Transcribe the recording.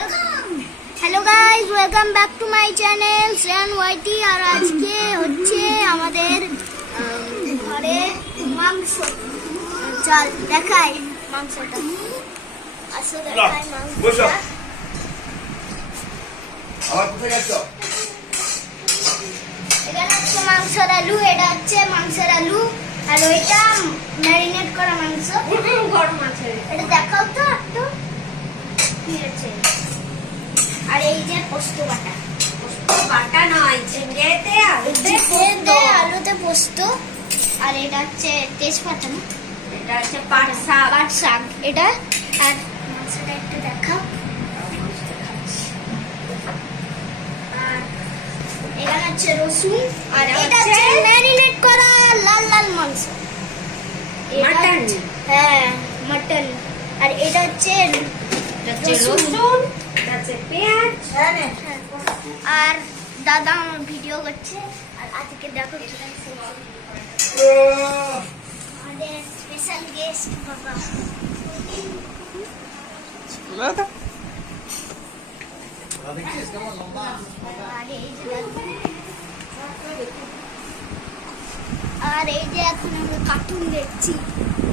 Hello guys, welcome back to my channel Shreyan वाइटी। और आज के হচ্ছে আমাদের ঘরে মাংস। চল দেখাই মাংসটা। আসো দেখাই মাংসটা। আবার কোথায় যাচ্ছো? এটা হচ্ছে মাংসের আলু, এটা হচ্ছে মাংসের আলু, আর ওইটা ম্যারিনেট করা মাংস। গরম আছে, এটা দেখাও তো একটু কি আছে। আর এই যে পোস্ত বাটা, বাটা নয়, ঝিঙেতে আলুতে পোস্ত। আর এটা হচ্ছে তেজপাতা, না এটা হচ্ছে পাট শাক। পাট শাক এটা। আর মাংসটা একটু দেখাও। আর এখানে হচ্ছে রসুন, আর এটা হচ্ছে ম্যারিনেট করা লাল লাল মাংস। মাটন। হ্যাঁ, মাটন। আর এটা হচ্ছে রসুন, এটা হচ্ছে পেঁয়াজ। আর দাদা আমার ভিডিও করছে। আর আজকে দেখো আমাদের স্পেশাল গেস্ট বাবা। আর এই যে এখন আমরা কার্টুন দেখছি।